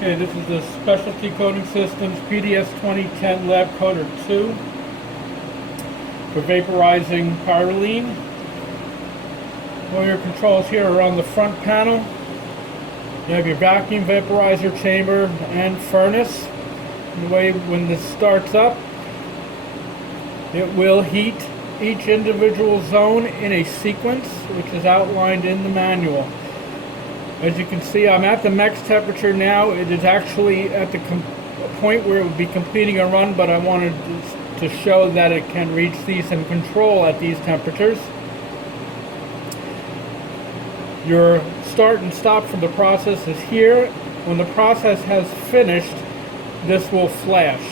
Okay, this is the Specialty Coating Systems PDS-2010 Lab Coater 2 for vaporizing Parylene. All your controls here are on the front panel. You have your vacuum vaporizer chamber and furnace. And the way when this starts up, it will heat each individual zone in a sequence, which is outlined in the manual. As you can see, I'm at the max temperature now. It is actually at the point where it would be completing a run, but I wanted to show that it can reach these and control at these temperatures. Your start and stop for the process is here. When the process has finished, this will flash.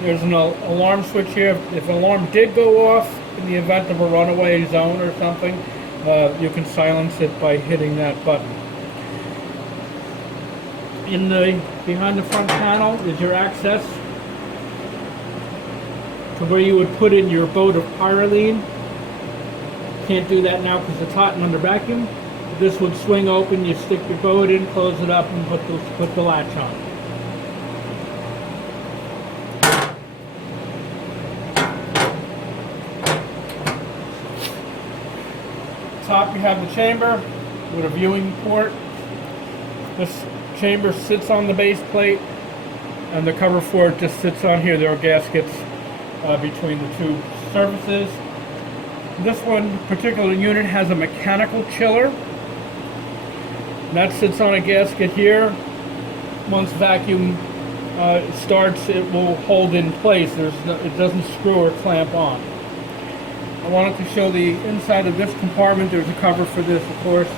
There's an alarm switch here. If an alarm did go off in the event of a runaway zone or something, you can silence it by hitting that button. Behind the front panel is your access to where you would put in your boat of Parylene. Can't do that now because it's hot and under vacuum. This would swing open, you stick your boat in, close it up, and put the latch on. Top you have the chamber with a viewing port. This chamber sits on the base plate and the cover for it just sits on here. There are gaskets between the two surfaces. This one particular unit has a mechanical chiller. That sits on a gasket here. Once vacuum starts, it will hold in place. It doesn't screw or clamp on. I wanted to show the inside of this compartment. There's a cover for this, of course.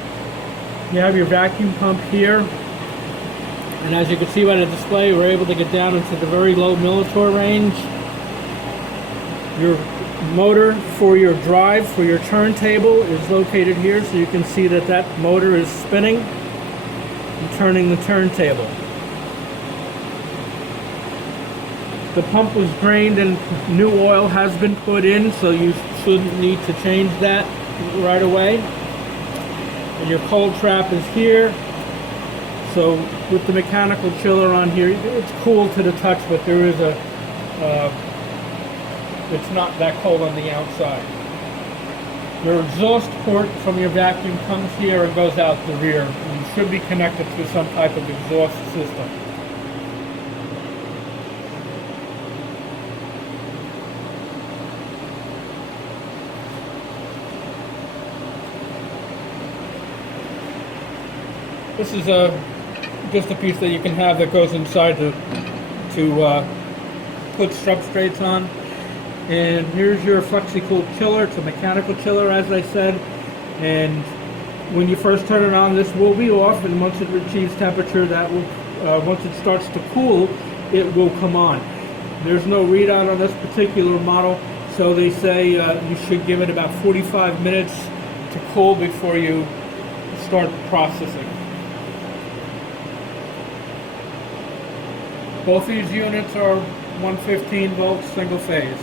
You have your vacuum pump here. And as you can see by the display, we're able to get down into the very low millitorr range. Your motor for your drive, for your turntable, is located here. So you can see that that motor is spinning and turning the turntable. The pump was drained and new oil has been put in, so you shouldn't need to change that right away. And your cold trap is here. So with the mechanical chiller on here, it's cool to the touch, but there is it's not that cold on the outside. Your exhaust port from your vacuum comes here and goes out the rear. You should be connected to some type of exhaust system. This is just a piece that you can have that goes inside to put substrates on. And here's your FlexiCool chiller. It's a mechanical chiller, as I said. And when you first turn it on, this will be off. And once it achieves temperature, that will, once it starts to cool, it will come on. There's no readout on this particular model, so they say you should give it about 45 minutes to cool before you start processing. Both these units are 115 volts single phase.